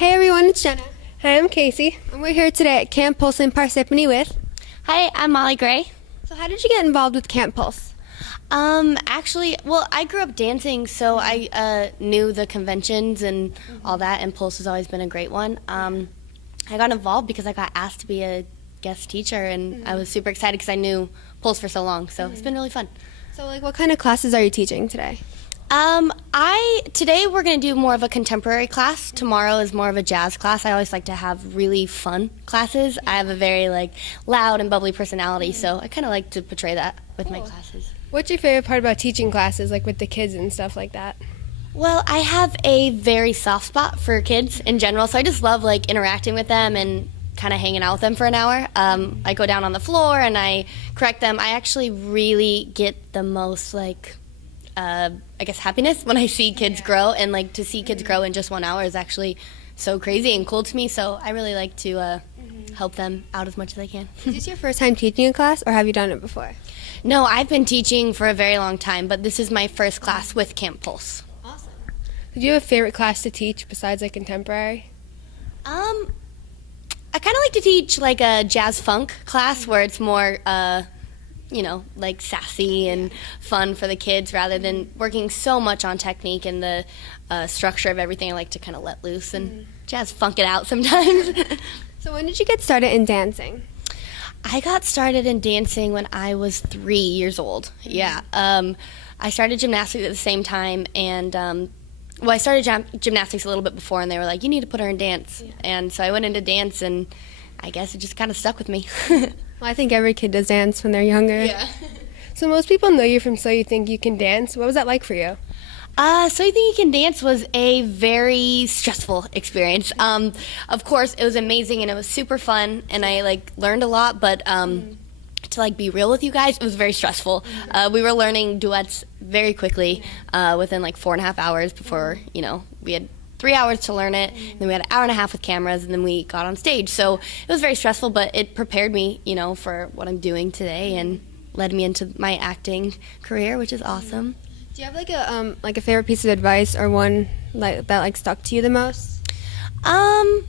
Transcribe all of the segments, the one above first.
Hey everyone, it's Jenna. Hi, I'm Casey. And we're here today at Camp Pulse in Parsippany with... Hi, I'm Molly Gray. So how did you get involved with Camp Pulse? I grew up dancing, so I knew the conventions and all that, and Pulse has always been a great one. I got involved because I got asked to be a guest teacher, and I was super excited because I knew Pulse for so long, so it's been really fun. So what kind of classes are you teaching today? Today we're going to do more of a contemporary class. Tomorrow is more of a jazz class. I always like to have really fun classes. I have a very loud and bubbly personality, so I kind of like to portray that with my classes. What's your favorite part about teaching classes, with the kids and stuff like that? Well, I have a very soft spot for kids in general, so I just love interacting with them and kind of hanging out with them for an hour. I go down on the floor and I correct them. I actually really get the most happiness when I see kids grow, and to see kids grow in just 1 hour is actually so crazy and cool to me. So I really like to help them out as much as I can. Is this your first time teaching a class, or have you done it before? No, I've been teaching for a very long time, but this is my first class with Camp Pulse. Awesome. Did you have a favorite class to teach besides contemporary? I kind of like to teach a jazz funk class where it's more sassy and fun for the kids rather than working so much on technique and the structure of everything. I like to kind of let loose and jazz funk it out sometimes. So when did you get started in dancing? I got started in dancing when I was 3 years old. Yeah. I started gymnastics at the same time, and I started gymnastics a little bit before, and they were like, you need to put her in dance. Yeah. And so I went into dance, and I guess it just kind of stuck with me. Well, I think every kid does dance when they're younger. Yeah. So most people know you from So You Think You Can Dance. What was that like for you? So You Think You Can Dance was a very stressful experience. Of course, it was amazing and it was super fun, and I learned a lot. But to be real with you guys, it was very stressful. We were learning duets very quickly within 4.5 hours before we had 3 hours to learn it, and then we had an hour and a half with cameras, and then we got on stage. So it was very stressful, but it prepared me, for what I'm doing today and led me into my acting career, which is awesome. Do you have a favorite piece of advice or one that stuck to you the most? I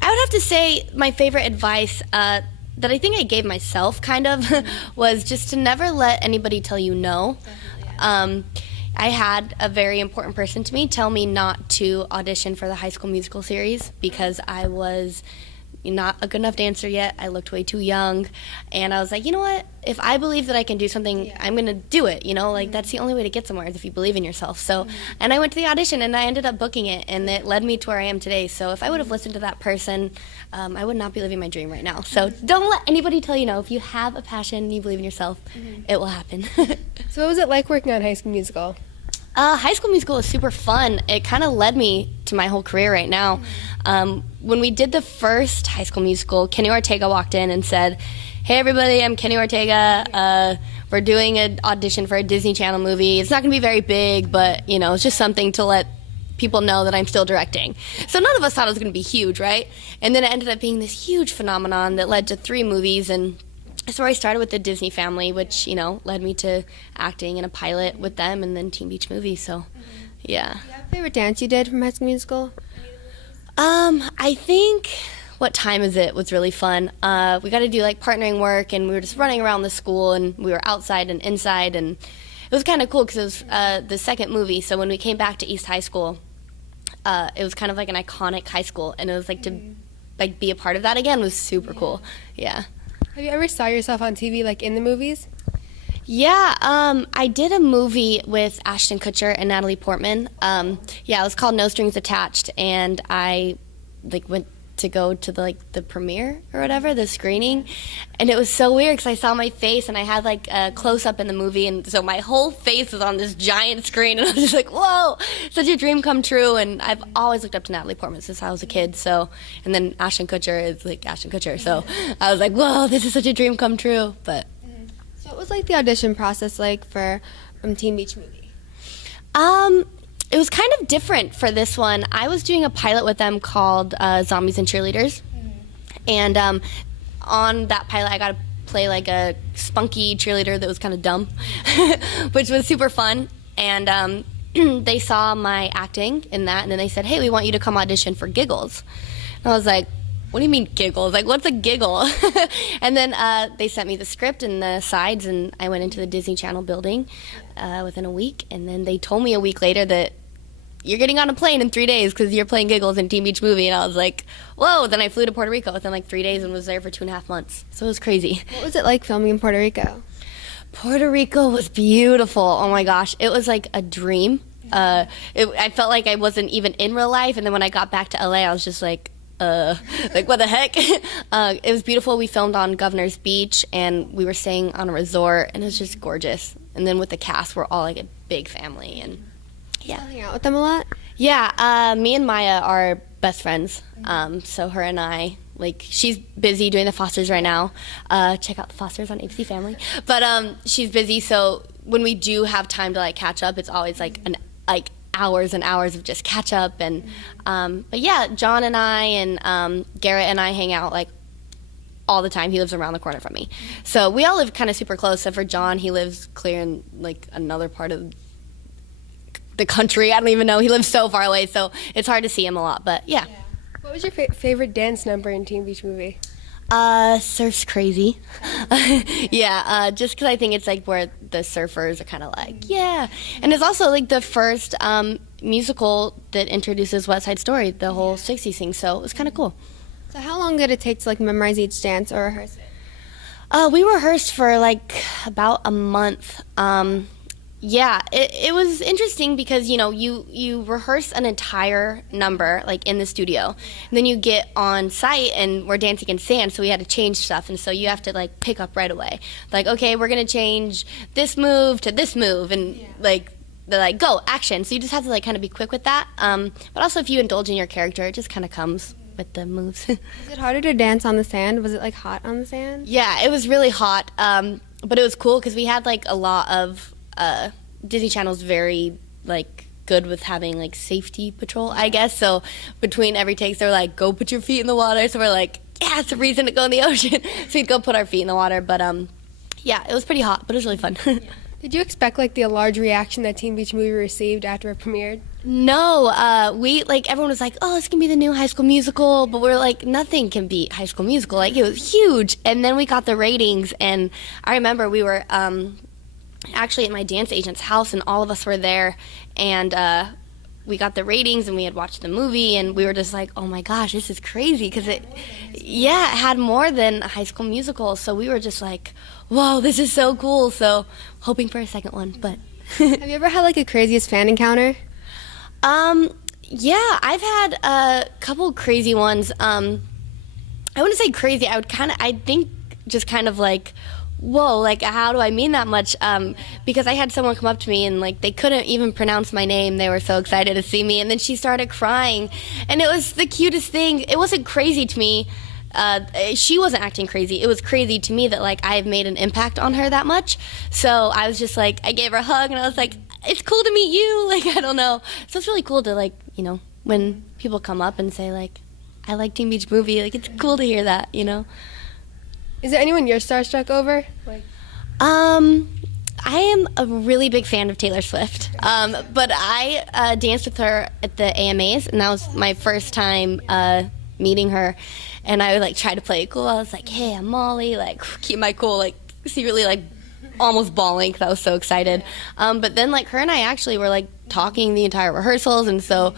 would have to say my favorite advice that I think I gave myself kind of was just to never let anybody tell you no. I had a very important person to me tell me not to audition for the High School Musical series because I was not a good enough dancer yet. I looked way too young, and I was like, you know what? If I believe that I can do something, I'm going to do it, That's the only way to get somewhere is if you believe in yourself. So, and I went to the audition, and I ended up booking it, and it led me to where I am today. So if I would have listened to that person, I would not be living my dream right now. So don't let anybody tell you no. If you have a passion and you believe in yourself, it will happen. So what was it like working on High School Musical? High School Musical is super fun. It kind of led me to my whole career right now. When we did the first High School Musical, Kenny Ortega walked in and said, hey everybody, I'm Kenny Ortega. We're doing an audition for a Disney Channel movie. It's not going to be very big, but it's just something to let people know that I'm still directing. So none of us thought it was going to be huge, right? And then it ended up being this huge phenomenon that led to 3 movies, and so I started with the Disney family, which, led me to acting in a pilot with them and then Teen Beach Movie, so, yeah. Do you have a favorite dance you did from High School Musical? I think What Time Is It was really fun. We got to do, partnering work, and we were just running around the school, and we were outside and inside, and it was kind of cool because it was the second movie, so when we came back to East High School, it was kind of an iconic high school, and it was to be a part of that again was super cool, yeah. Have you ever saw yourself on TV, in the movies? Yeah, I did a movie with Ashton Kutcher and Natalie Portman. It was called No Strings Attached, and I went to go to the premiere or whatever, the screening, and it was so weird because I saw my face and I had a close-up in the movie, and so my whole face was on this giant screen, and I was just like, whoa, such a dream come true. And I've always looked up to Natalie Portman since I was a kid, so, and then Ashton Kutcher is Ashton Kutcher, so I was like, whoa, this is such a dream come true. But So what was the audition process for Teen Beach Movie? It was kind of different for this one. I was doing a pilot with them called Zombies and Cheerleaders. And on that pilot, I got to play a spunky cheerleader that was kind of dumb, which was super fun. And they saw my acting in that, and then they said, hey, we want you to come audition for Giggles. And I was like, what do you mean giggles? Like, what's a giggle? And then they sent me the script and the sides, and I went into the Disney Channel building within a week. And then they told me a week later that you're getting on a plane in 3 days because you're playing Giggles in Teen Beach Movie. And I was like, whoa. Then I flew to Puerto Rico within like 3 days and was there for 2.5 months. So it was crazy. What was it like filming in Puerto Rico? Puerto Rico was beautiful. Oh my gosh. It was like a dream. I felt like I wasn't even in real life. And then when I got back to LA, I was just like what the heck? It was beautiful. We filmed on Governor's Beach, and we were staying on a resort, and it was just gorgeous. And then with the cast, we're all like a big family, and yeah. Hang out with them a lot? Yeah, me and Maya are best friends. So her and I, like, she's busy doing the Fosters right now. Check out the Fosters on ABC Family. But she's busy, so when we do have time to like catch up, it's always like hours and hours of just catch up. And but yeah, John and I and Garrett and I hang out like all the time. He lives around the corner from me, so we all live kind of super close. Except for John, he lives clear in like another part of the country. I don't even know. He lives so far away, so it's hard to see him a lot. But yeah. What was your favorite dance number in Teen Beach Movie? Surf's Crazy. Yeah, just because I think it's like where the surfers are kind of like, yeah. And it's also like the first musical that introduces West Side Story, the whole 60s thing, so it was kind of cool. So how long did it take to like memorize each dance or rehearse it? We rehearsed for like about a month. Yeah, it was interesting because, you know, you rehearse an entire number, like, in the studio. And then you get on site, and we're dancing in sand, so we had to change stuff. And so you have to, like, pick up right away. Like, okay, we're going to change this move to this move. And, like, they're like, go, action. So you just have to, like, kind of be quick with that. But also if you indulge in your character, it just kind of comes with the moves. Was it harder to dance on the sand? Was it, like, hot on the sand? Yeah, it was really hot. But it was cool because we had, like, a lot of... Disney Channel's very, like, good with having, like, safety patrol, I guess. So between every take, they're like, go put your feet in the water. So we're like, yeah, it's a reason to go in the ocean. So we'd go put our feet in the water. But, yeah, it was pretty hot, but it was really fun. Did you expect, like, the large reaction that Teen Beach Movie received after it premiered? No, we, like, everyone was like, oh, it's going to be the new High School Musical. But we're like, nothing can beat High School Musical. Like, it was huge. And then we got the ratings. And I remember we were... actually at my dance agent's house, and all of us were there, and we got the ratings, and we had watched the movie, and we were just like, oh my gosh, this is crazy, because it had more than a High School Musical, so we were just like, whoa, this is so cool. So hoping for a second one. But Have you ever had like a craziest fan encounter? Yeah, I've had a couple crazy ones. I wouldn't say crazy. I think just kind of like, whoa, like, how do I mean that much? Because I had someone come up to me, and, like, they couldn't even pronounce my name. They were so excited to see me, and then she started crying, and it was the cutest thing. It wasn't crazy to me. She wasn't acting crazy. It was crazy to me that, like, I have made an impact on her that much. So I was just, like, I gave her a hug, and I was like, it's cool to meet you. Like, I don't know. So it's really cool to, like, you know, when people come up and say, like, I like Teen Beach Movie, like, it's cool to hear that, you know? Is there anyone you're starstruck over? Like, I am a really big fan of Taylor Swift, but I danced with her at the AMAs, and that was my first time meeting her, and I would, like, try to play it cool. I was like, hey, I'm Mollee, like, keep my cool, like, secretly, like, almost bawling because I was so excited. But then, like, her and I actually were, like, talking the entire rehearsals, and so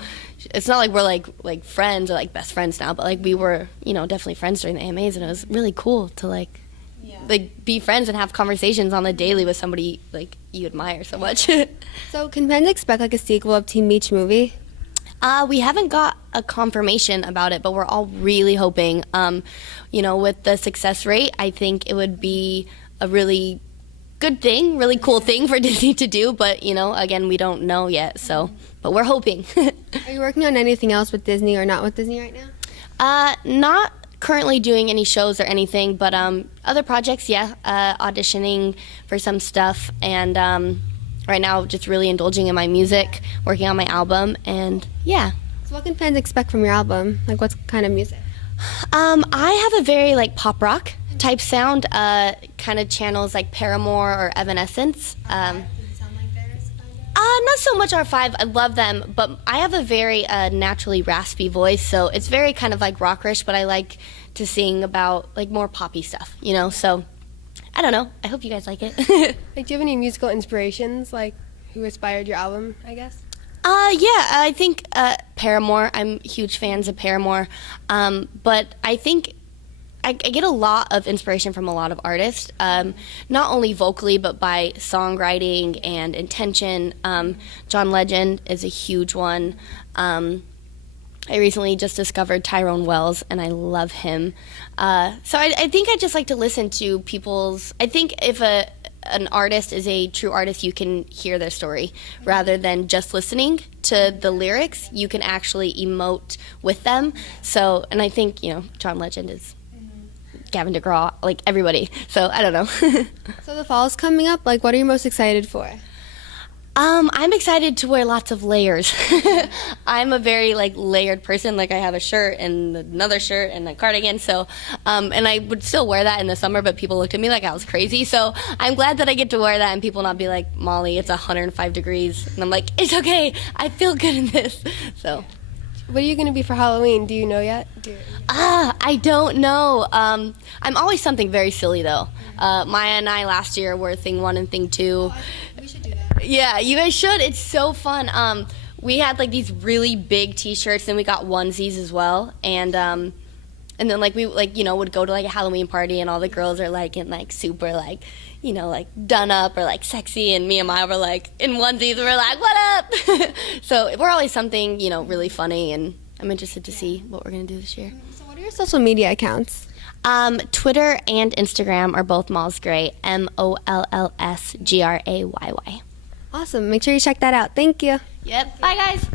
it's not like we're like friends or like best friends now, but like we were, you know, definitely friends during the AMAs, and it was really cool to like be friends and have conversations on the daily with somebody like you admire so much. So can fans expect like a sequel of Teen Beach Movie? We haven't got a confirmation about it, but we're all really hoping. You know, with the success rate, I think it would be a really good thing, really cool thing for Disney to do, but, you know, again, we don't know yet, so, but we're hoping. Are you working on anything else with Disney or not with Disney right now? Not currently doing any shows or anything, but other projects, yeah, auditioning for some stuff, and right now just really indulging in my music, working on my album, and yeah. So what can fans expect from your album? Like, what kind of music? I have a very, like, pop rock type sound, kind of channels like Paramore or Evanescence. Does it sound like theirs, kind Not so much R5. I love them, but I have a very naturally raspy voice, so it's very kind of like rockerish, but I like to sing about like more poppy stuff, you know? So I don't know. I hope you guys like it. Like, do you have any musical inspirations, like who inspired your album, I guess? Yeah, I think Paramore. I'm huge fans of Paramore, but I think I get a lot of inspiration from a lot of artists, not only vocally but by songwriting and intention. John Legend is a huge one. I recently just discovered Tyrone Wells, and I love him. So I think I just like to listen to people's. I think if an artist is a true artist, you can hear their story rather than just listening to the lyrics. You can actually emote with them. So, and I think John Legend is Gavin DeGraw, like everybody. So I don't know. So the fall's coming up. Like, what are you most excited for? I'm excited to wear lots of layers. I'm a very layered person. Like I have a shirt and another shirt and a cardigan. So, and I would still wear that in the summer, but people looked at me like I was crazy. So I'm glad that I get to wear that and people not be like, Molly, it's 105 degrees. And I'm like, it's okay. I feel good in this. So. What are you going to be for Halloween? Do you know yet? I don't know. I'm always something very silly, though. Maya and I last year were Thing 1 and Thing 2. We should do that. Yeah, you guys should. It's so fun. We had these really big T-shirts, and we got onesies as well. And then we would go to a Halloween party, and all the girls are in super done up or sexy, and me and Maya were in onesies. We're like, what up? So we're always something really funny, and I'm interested to see what we're gonna do this year. So what are your social media accounts? Twitter and Instagram are both Moll's Gray, MollsGrayy. Awesome. Make sure you check that out. Thank you. Yep. Bye, guys.